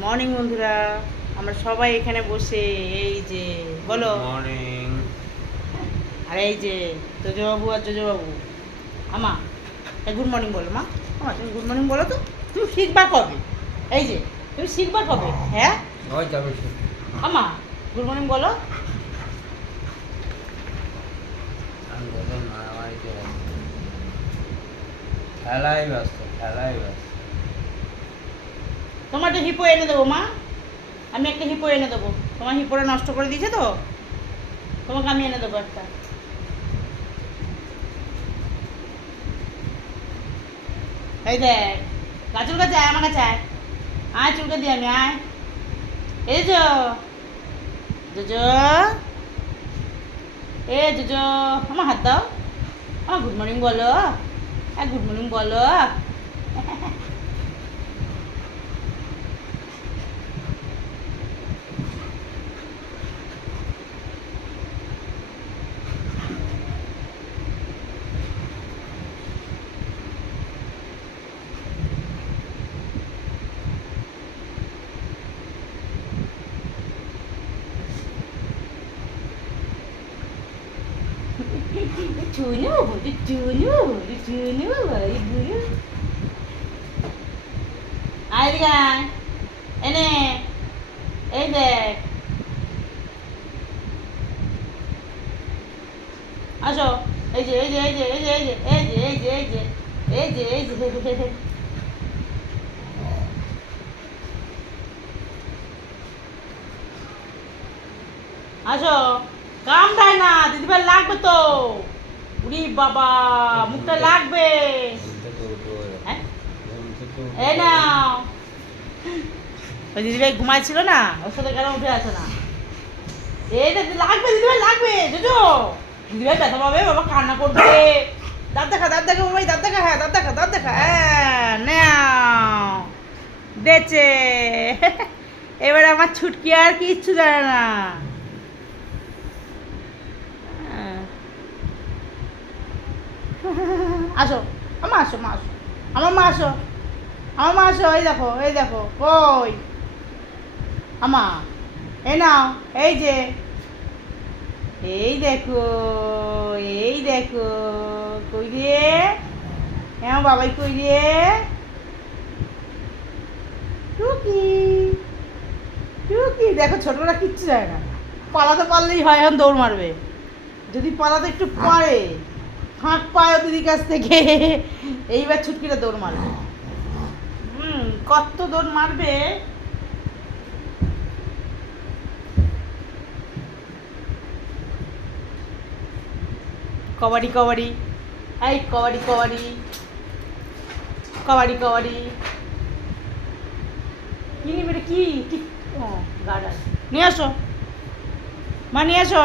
Morning বন্ধুরা। আমরা সবাই এখানে বসে এই যে বলো। মর্নিং আর এই যে তোজবাবু আর জোজবাবু। আমা গুড মর্নিং বলো মা। আমা তুমি গুড মর্নিং বলো তো। তুমি শিখবা কবে? এই যে তুমি শিখবা কবে? হ্যাঁ? আমা গুড মর্নিং বলো। ব্যস্ত। খেলাই ব্যস্ত খেলাই ব্যস্ত। তোমার একটা হিপো এনে দেবো, মা? আমি একটা হিপো এনে দেবো। তোমার হিপোটা নষ্ট করে দিয়েছে তো? তোমাকে আমি এনে দেবো একটা। এই দেখ গাছুর কাছে আয়, আমার কাছে আয়। আয়, চুলকে দিই আমি, আয়। এই যো জোজো এ জোজো আমার হাত দাও। আমার গুড মর্নিং বলো। হ্যাঁ গুড মর্নিং বলো। চুনু চুনু চুনু গুরু আয় আয়। এনে এই দেখ আসো এই যে এই যে এই যে এই যে এই যে এই যে এই যে এই যে এই যে এই যে আসো কাম দেয় না, দিদিভাই লাগবে তো। উরি বাবা, মুখটা লাগবে। হ্যাঁ? এই নাও। ওই দিদিভাই ঘুমাইছিল না, ওর সাথে কেন উঠে আছে না? এই দিদি লাগবে, দিদিভাই লাগবে, জোজো। দিদিভাই ব্যথা পাবে, বাবা কান্না করবে। দাঁত দেখা দাঁত দেখা বাবাই দাঁত দেখা হ্যাঁ দাঁত দেখা দাঁত দেখা হ্যাঁ নাও। দেছে এবার আমার ছুটকি আর কিচ্ছু জানে না। আসো, আমা আসো, মা আসো। আমার মা আসো। আমার মা আসো, এই দেখো এই দেখো কই আমা, এই নাও, এই যে। এই দেখো এই দেখো, কই রে? হ্যাঁ বাবাই কই রে? টুকি টুকি, দেখো ছোটরা কিচ্ছু যায় না। পালাতে পারলেই হয়, এখন দৌড় মারবে। যদি পালাতে একটু পারে ফাঁক পায় দিদির কাছ থেকে। এইবার ছুটকিটা দৌড় মারবে। হুম, কত দৌড় মারবে? কবাডি কবাডি। এই, কবাডি কবাডি। কবাডি কবাডি। কি নিবে কি? ঠিক গার্ডার নিয়ে আসো। মা, নিয়ে আসো।